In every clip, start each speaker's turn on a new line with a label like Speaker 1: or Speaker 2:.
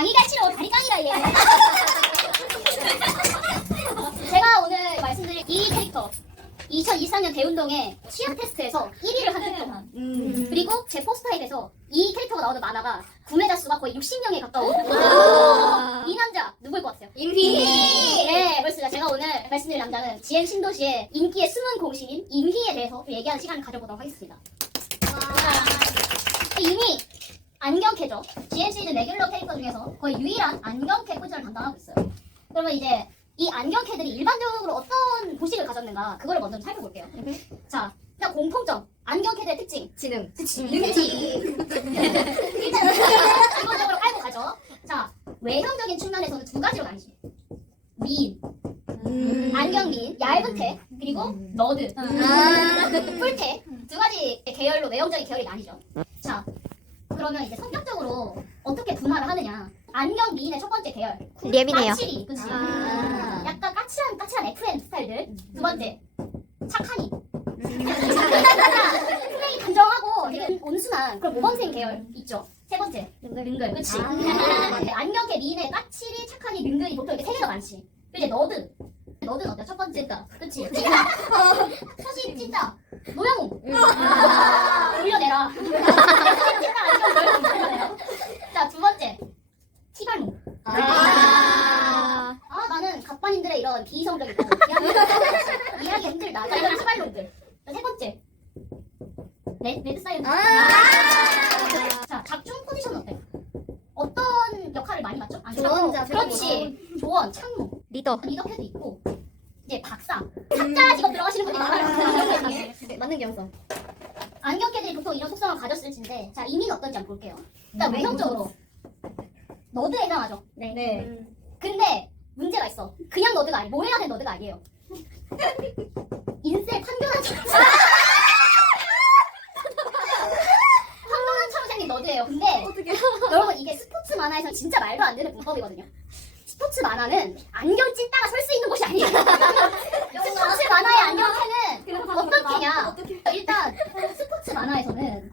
Speaker 1: 강의갈치로 다리 깡이라 얘. 제가 오늘 말씀드릴 이 캐릭터 2023년 대운동의 취업 테스트에서 1위를 한 캐릭터.
Speaker 2: 음.
Speaker 1: 그리고 제 포스타입에서 이 캐릭터가 나오는 만화가 구매자 수가 거의 60명에 가까워. 이 남자 누구일 것 같아요?
Speaker 2: 임희.
Speaker 1: 네, 그렇습니다. 제가 오늘 말씀드릴 남자는 GM 신도시의 인기의 숨은 공신인 임희에 대해서 좀 얘기하는 시간을 가져보도록 하겠습니다. 임희 안경캐죠. GM 시리즈 레귤러 캐릭터 중에서 거의 유일한 안경캐 포지션을 담당하고 있어요. 그러면 이제 이 안경캐들이 일반적으로 어떤 보식을 가졌는가 그거를 먼저 좀 살펴볼게요. 자, 일단 공통점 안경캐들의 특징.
Speaker 2: 지능.
Speaker 1: 그치. 일단 기본적으로 깔고 가죠. 자, 외형적인 측면에서는 두 가지로 나뉘죠. 미인,
Speaker 2: 음.
Speaker 1: 안경 미인, 얇은 테, 그리고 너드,
Speaker 2: 아.
Speaker 1: 풀테 두 가지 계열로 외형적인 계열이 나뉘죠. 자, 그러면 이제 성격적으로 어떻게 분화를 하느냐? 미인의 첫 번째 계열.
Speaker 3: 예민해요.
Speaker 1: 까칠이, 그치.
Speaker 2: 아.
Speaker 1: 약간 까칠한, 까칠한 FM 스타일들. 두 번째, 착하니. 플레이 단정하고 되게 온순한 그런 모범생 계열 있죠. 세 번째, 능글, 그치. 네, 안경계 미인의 까칠이, 착하니, 능글이 보통 이렇게 세 개가 많지. 그리고 이제 너드. 너드는 어때? 첫 번째가. 그치. 사실 찐따. 노영웅. 올려내라. 찐따 안경 노영웅 올려내라. 자, 두 번째. 티발모.
Speaker 2: 아.
Speaker 1: 아 나는 갑반인들의 이런 비이성적인 거 이해하기, 이해하기 힘들다. 자 이건 시발놈들. 자, 세 번째. 레, 레드 사이언. 자 작중 포지션 어때? 어떤 역할을 많이 맡죠? 아,
Speaker 2: 조언자,
Speaker 1: 그렇지. 조언, 참모.
Speaker 3: 리더.
Speaker 1: 리더패도 있고 이제 박사. 작자 직업 들어가시는 분이 많아요.
Speaker 2: 네, 맞는 경성.
Speaker 1: 안경캐들이 보통 이런 속성을 가졌을진데 자 이미는 어떤지 한번 볼게요. 일단 외형적으로 너드에 해당하죠.
Speaker 2: 네.
Speaker 1: 근데 문제가 있어. 그냥 너드가 아니, 뭐 해야 된 너드가 아니에요. 인셀 판교난처럼 판교난처럼 생긴 너드예요. 근데
Speaker 2: 어떻게?
Speaker 1: 여러분 이게 스포츠 만화에서 진짜 말도 안 되는 문법이거든요. 스포츠 만화는 안경 찐따가 설 수 있는 곳이 아니에요. 스포츠 만화의 안경캐는 어떤 캐냐? 일단 스포츠 만화에서는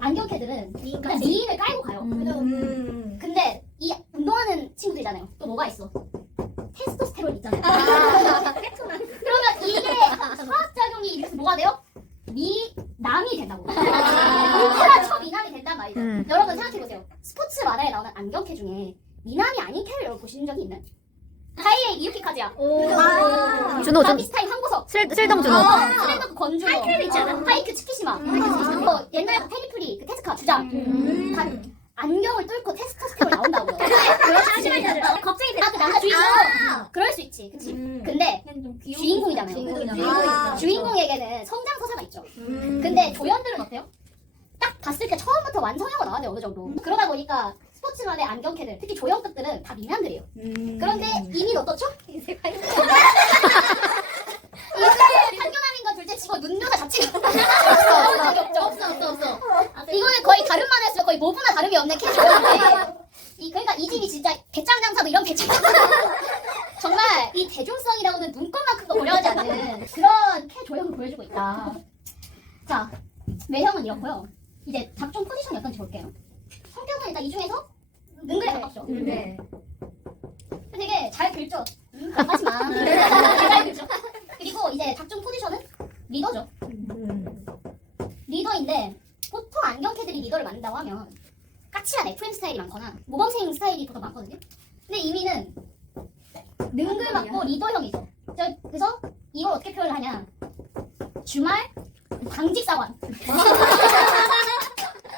Speaker 1: 안경캐들은 그냥 미인을 깔고 가요.
Speaker 2: 음.
Speaker 1: 근데 이 운동하는 친구들이잖아요. 또 뭐가 있어? 테스토스테론 있잖아요. 그러면 이게 화학작용이 이렇게 뭐가 돼요? 미남이 된다고. 울트라 초미남이 된단 말이죠.
Speaker 3: 음.
Speaker 1: 여러분 생각해보세요. 스포츠 만화에 나오는 안경캐 중에 미남이 아닌 캐를 보신 적이 있나요? 하이에이 미유키카즈야.
Speaker 2: 오.
Speaker 3: 준호, 준,
Speaker 1: 다비스타인 황보석.
Speaker 3: 슬, 슬동 준호.
Speaker 1: 어, 스랜더그 건주로. 하이큐 있지 않아? 하이큐 츠키시마. 뭐 옛날 그 페리프리 그 테스카 주장.
Speaker 2: 음.
Speaker 1: 다 안경을 뚫고 테스토스테론 나온다고요. 그렇지. 갑자기 대학교 남자 주인공. 그럴 수 있지. 그치?
Speaker 2: 음.
Speaker 1: 근데 주인공이잖아요.
Speaker 2: 주인공이잖아요.
Speaker 1: 주인공에게는 성장 서사가 있죠.
Speaker 2: 음.
Speaker 1: 근데 조연들은 어때요? 딱 봤을 때 처음부터 완성형으가 나왔네 어느 정도. 그러다 보니까 스포츠만의 안경캐들, 특히 조연급들은 다 미남들이에요.
Speaker 2: 음.
Speaker 1: 그런데 이민 어떻죠? 이민은 한경남인 건 둘째 치고 눈교사 자체가 없어 없어 없어. 없어 이거는 거의 다른 만화에서 거의 모부나 다름이 없는 캐릭터인데 이 그러니까 이 집이 진짜 배짱 장사도 이런 배짱 정말 이 대중성이라고는 눈꽃만큼도 고려하지 않는 그런 캐 조형을 보여주고 있다. 자 외형은 이렇고요? 이제 작중 포지션이 어떤지 볼게요. 성격은 일단 이 중에서 능글에 가깝죠
Speaker 2: 네.
Speaker 1: 되게 잘 긁죠. 음, 하지만 잘 긁죠. 그리고 이제 작중 포지션은 리더죠.
Speaker 2: 음.
Speaker 1: 리더인데 보통 안경캐들이 리더를 맡는다고 하면 까칠한 FM 스타일이 많거나 모범생 스타일이 보통 많거든요. 근데 이미는 능글 맞고 리더형이죠. 저- 그래서 이걸 어떻게 표현을 하냐? 주말 당직 사관.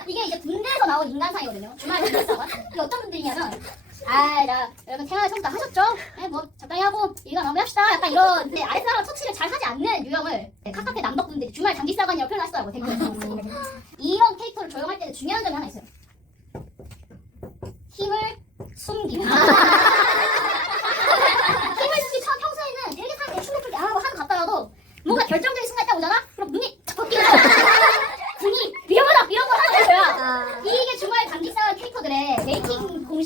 Speaker 1: 이게 이제 군대에서 나온 인간상이거든요. 주말 사관. 이게 어떤 분들이냐면 아, 나 여러분 생활 성장 하셨죠? 네, 뭐 적당히 하고 일과 마무리합시다. 약간 이런 근데 아랫사람 터치를 잘 하지 않는 유형을 카카페 남덕분들이 주말 장기사관이라고 표현하시더라고요 댓글에서. 이런 캐릭터를 조용할 때는 중요한 점이 하나 있어요. 힘을. 힘 을 숨기 처음 평소에는 되게 사람 대충 대충 아, 뭐 하는 것 같다가도 뭔가 결정적인 순간 딱 오잖아? 그럼 눈이 탁 바뀌는 거야. 눈이 위험하다! 이런 걸 하는 거야.
Speaker 2: 아.
Speaker 1: 이게 주말 장기사관 캐릭터들의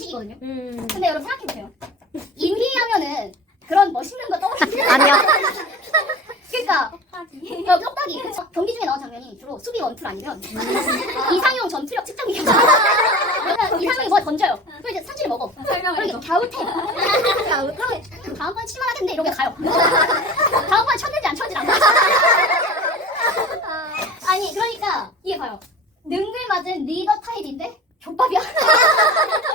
Speaker 1: 메이킹 공식이거든요.
Speaker 2: 음.
Speaker 1: 근데 여러분 생각해보세요. 인비하면은 그런 멋있는 거 떠오르지
Speaker 3: 아니요.
Speaker 1: 그러니까 어, 똑딱이. 그 저- 경기 중에 나온 장면이 주로 수비 원투 아니면 이상용 전투력 측정기. 그러면 이상용이 뭐 던져요. 그럼 이제 산지를 먹어. 그러게 갸우태. 그럼 다음번 칠만하겠네 이러고 가요. 다음번 쳤는지 안 쳤는지 안 봐. 아니 그러니까 이게 봐요. 능글 맞은 리더 타입인데 족밥이야.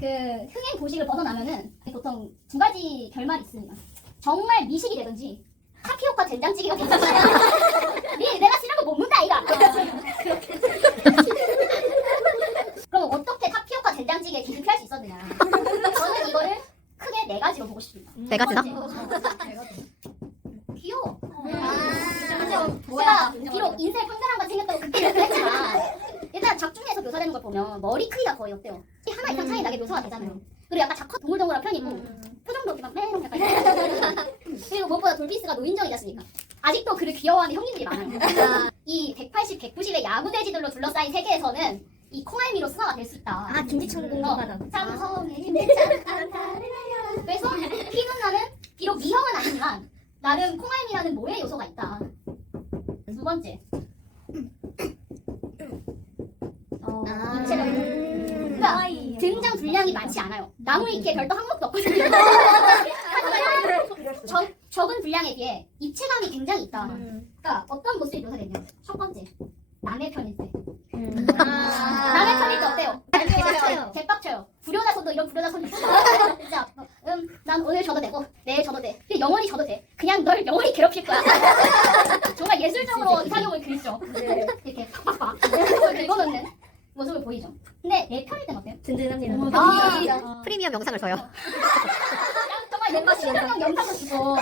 Speaker 1: 그 흥행 도식을 벗어나면은 보통 두 가지 결말이 있습니다. 정말 미식이 되든지 타피오카 된장찌개가 되든지 니 내가 싫은 거 못 먹는다 이가 그럼 어떻게 타피오카 된장찌개 기술 피할 수 있었느냐 저는 이거를 크게 네 가지로 보고 싶습니다
Speaker 3: 네 가지다?
Speaker 1: 귀여워
Speaker 2: 아,
Speaker 1: 뭐야 비록 인생 황당한 거 생겼다고 그때 그랬지만 일단 작중에서 묘사되는 걸 보면 머리 크기가 거의 어때요? 하나 이상 차이 나게 묘사가 되잖아요 그리고 약간 작컷 동글동글한 편이고 표정도 이렇게 막 메롱 약간 이렇게. 그리고 무엇보다 돌비스가 노인정이지 않습니까? 아직도 그를 귀여워하는 형님들이 많아요. 이 180, 190의 야구돼지들로 둘러싸인 세계에서는 이 콩알미로 승화가 될 수 있다.
Speaker 2: 아 공부하다.
Speaker 1: 힘내찬 안타를 날려 그래서 피눈나는 비록 미형은 아니지만 나름 콩알미라는 모의 요소가 있다. 두 번째 분량이 많지 않아요 나무 위키에 별도 항목도 없거든요 하지만 적, 적은 분량에 비해 입체감이 굉장히 있다 그러니까 어떤 모습이 묘사되냐 첫 번째 남의 편일 때 남의 편일 때 어때요?
Speaker 2: 개빡쳐요.
Speaker 1: 개빡쳐요. 불효자손도 이런 불효자손 있어. 진짜 음, 난 오늘 져도 되고 내일 져도 돼. 근데 영원히 져도 돼. 그냥 널 영원히 괴롭힐 거야. 정말 예술적으로 이상형을 그리죠. 이렇게 팍팍팍 긁어놓는 모습을 보이죠. 근데 내 편일?
Speaker 2: 든든합니다.
Speaker 1: 아,
Speaker 3: 프리미엄 영상을 줘요.
Speaker 1: 정말 옛날 신랑 영상을 주고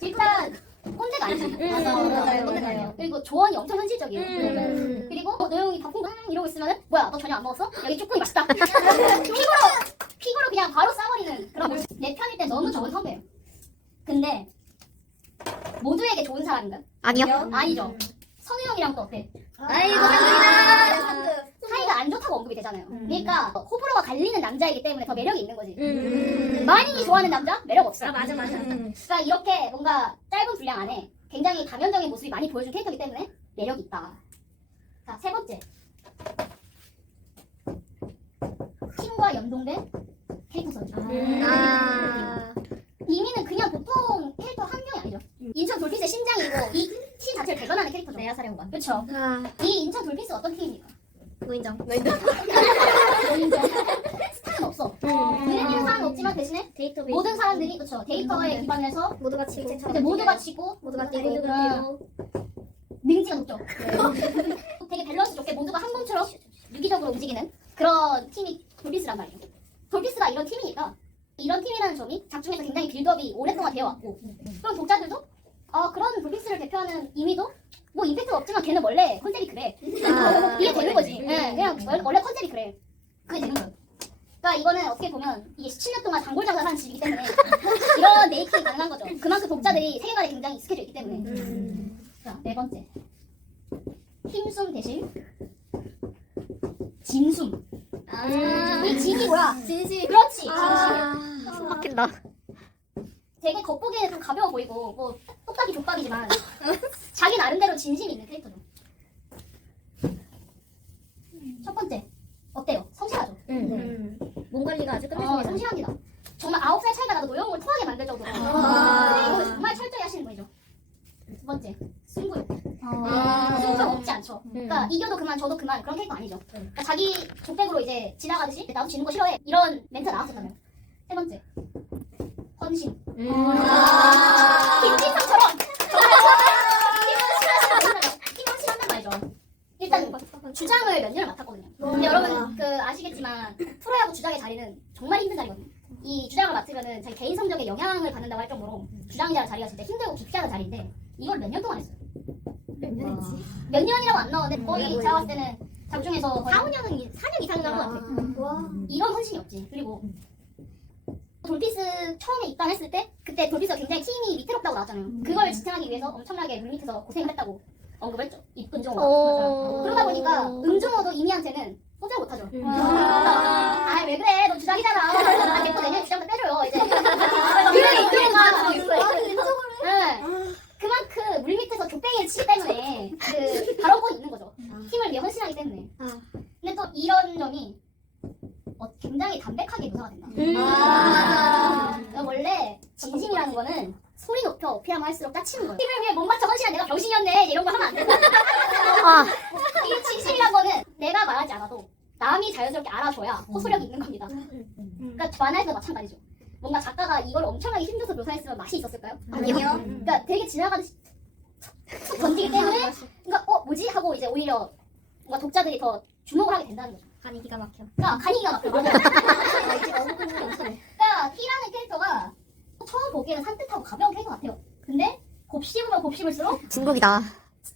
Speaker 1: 일단 꼰대가 아니지.
Speaker 2: 맞아요, 맞아요.
Speaker 1: 그리고 조언이 엄청 현실적이에요.
Speaker 2: 음.
Speaker 1: 그리고 어, 노영이 바쁜 음, 이러고 있으면은 뭐야 너 전혀 안 먹었어? 여기 쭈꾸미 맛있다. 픽으로 픽으로 그냥 바로 싸버리는 그런 모습. 내 편일 때 너무 좋은 선배예요. 근데 모두에게 좋은 사람인가?
Speaker 3: 아니요.
Speaker 1: 아니죠. 선우 형이랑 또 어때?
Speaker 2: 아이고
Speaker 1: 사 이가 안 좋다고 언급이 되잖아요. 그러니까 호불호가 갈리는 남자이기 때문에 더 매력이 있는 거지.
Speaker 2: 음.
Speaker 1: 많이 좋아하는 남자 매력 없어.
Speaker 2: 아 맞아 맞아.
Speaker 1: 그러니까 이렇게 뭔가 짧은 분량 안에 굉장히 다면적인 모습이 많이 보여준 캐릭터이기 때문에 매력이 있다. 자, 세 번째. 팀과 연동된 캐릭터 선정.
Speaker 2: 아.
Speaker 1: 이미는 그냥 보통 캐릭터 한 명이 아니죠. 인천 돌피스의 심장이고 이 팀 자체를 대변하는 캐릭터죠.
Speaker 2: 내야 사령관.
Speaker 1: 그렇죠. 이 인천 돌피스 어떤 팀입니까?
Speaker 2: 노인정.
Speaker 1: 스타는 없어. 눈에 띄는 사람은 없지만 대신에
Speaker 2: 데이터베이스.
Speaker 1: 모든 사람들이 그렇죠. 데이터에 기반을 해서
Speaker 2: 모두가 치고.
Speaker 1: 근데 모두가 치고
Speaker 2: 모두가
Speaker 1: 모두가
Speaker 2: 뛰고.
Speaker 1: 뛰고. 능지가 높죠. 되게 밸런스 좋게 모두가 한 몸처럼 유기적으로 움직이는 그런 팀이 돌피스란 말이에요. 돌피스가 이런 팀이니까 이런 팀이라는 점이 작중에서 굉장히 빌드업이 오랫동안 되어 왔고 그럼 독자들도 아 그런 돌피스를 대표하는 이미도 뭐 임팩트가 없지만 걔는 원래 컨셉이 그래
Speaker 2: 아.
Speaker 1: 이게 되는 거지. 예, 그냥 원- 원래 컨셉이 그래. 그게 되는 거예요. 그러니까 이거는 어떻게 보면 이게 17년 동안 단골 장사를 한 집이기 때문에 이런 메이킹이 가능한 거죠. 그만큼 독자들이 세계관에 굉장히 익숙해져 있기 때문에.
Speaker 2: 음.
Speaker 1: 자, 네 번째. 힘숨 대신 진숨.
Speaker 2: 아.
Speaker 1: 이 진이 뭐야?
Speaker 2: 진심.
Speaker 1: 그렇지, 진심.
Speaker 2: 아.
Speaker 3: 숨 막힌다.
Speaker 1: 되게 겉보기에 좀 가벼워 보이고 뭐 똑딱이 족밥이지만 자기 나름대로 진심이 있는 캐릭터죠. 첫 번째. 어때요? 성실하죠?
Speaker 2: 음. 몸 관리가 아주
Speaker 1: 아,
Speaker 2: 끝내줍니다.
Speaker 1: 성실합니다. 정말 아홉 살 차이가 나도 노영을 토하게 만들 정도로
Speaker 2: 아.
Speaker 1: 정말 철저히 하시는 분이죠. 두 번째, 승부욕.
Speaker 2: 아.
Speaker 1: 승부욕 없지 않죠. 그러니까 이겨도 그만, 저도 그만 그런 캐릭터 아니죠. 그러니까 자기 족백으로 이제 지나가듯이 나도 지는 거 싫어해 이런 멘트가 나왔었잖아요. 세 번째, 헌신.
Speaker 2: 음.
Speaker 1: 아. 김지성처럼 팀 헌신한단 말이죠. 일단 주장을 몇 년을 맡았거든요. 근데 여러분 그 아시겠지만 프로야구 주장의 자리는 정말 힘든 자리거든요. 이 주장을 맡으면은 자기 개인 성적에 영향을 받는다고 할 정도로 주장이라는 자리가 진짜 힘들고 기피하는 자리인데 이걸 몇 년 동안 했어요.
Speaker 2: 몇 년이지?
Speaker 1: 몇 년이라고 안 나오는데 거의 제가 봤을 때는 작중에서 거의
Speaker 2: 4, 5년은 4년 이상인 것 같아. 와.
Speaker 1: 이런 헌신이 없지. 그리고 돌피스 처음에 입단했을 때 그때 돌피스가 굉장히 팀이 위태롭다고 나왔잖아요. 그걸 지탱하기 위해서 엄청나게 물 밑에서 고생을 했다고 언급을 했죠. 이 은종호가.
Speaker 3: 오.
Speaker 1: 그러다 보니까 은종호도 이미한테는 소장 못하죠.
Speaker 2: 음.
Speaker 1: 아, 왜그래? 너 주장이잖아. 내거 내년 주장도 빼줘요. 이제. 그래, 은종호가. 네. 그만큼 물밑에서 굉장히 담백하게 묘사가 된다.
Speaker 2: 아.
Speaker 1: 그러니까 원래 진심이라는 거는 소리 높여 어필하면 힘을 위해 못 맞춰 헌신한 내가 병신이었네 이런 거 하면 안 된다.
Speaker 3: 아,
Speaker 1: 이게 진실이란 거는 내가 말하지 않아도 남이 자연스럽게 알아줘야 호소력이 있는 겁니다. 그러니까 만화에서 마찬가지죠. 뭔가 작가가 이걸 엄청나게 힘줘서 묘사했으면 맛이 있었을까요?
Speaker 2: 아니요.
Speaker 1: 그러니까 되게 지나가듯이 툭툭 던지기 때문에 그러니까 어 뭐지 하고 이제 오히려 뭔가 독자들이 더 주목을 하게 된다는 거죠.
Speaker 2: 간이 기가 막혀.
Speaker 1: 그러니까 간이가 막혀.
Speaker 2: 아, 이제 너무 끊는 게 없네.
Speaker 1: 그러니까 T라는 캐릭터가 처음 보기에는 산뜻하고 가벼운 캐릭터 같아요. 근데 곱씹으면 곱씹을수록
Speaker 3: 중독이다.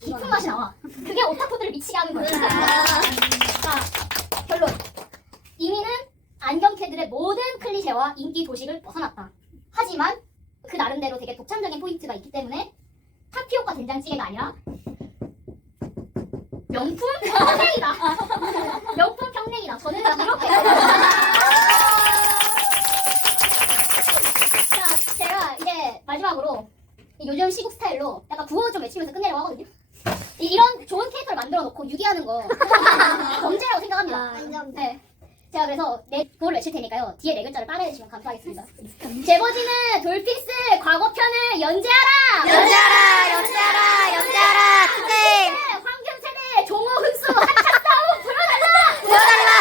Speaker 1: 깊은 맛이 나와. 그게 오타쿠들을 미치게 하는 거예요. 자, 결론. 이미는 안경캐들의 모든 클리셰와 인기 도식을 벗어났다. 하지만 그 나름대로 되게 독창적인 포인트가 있기 때문에 타피오카 된장찌개가 아니라 명품 평냉이다. 명품 평냉이다. 저는 이렇게. 자, 제가 이제 마지막으로 요즘 시국 스타일로 약간 구호 좀 외치면서 끝내려고 하거든요. 이, 런 좋은 캐릭터를 만들어 놓고 유기하는 거 범죄라고 생각합니다.
Speaker 2: 아, 인정.
Speaker 1: 네. 제가 그래서 내 그걸 외칠 테니까요. 뒤에 네 글자를 따라해주시면 감사하겠습니다. 제버지는 돌피스 과거편을 연재하라!
Speaker 3: 연재하라! 연재하라! 연재하라! 그때!
Speaker 1: 네, 황금 세대 종호 흥수 한창 싸움 불어달라! 불어달라!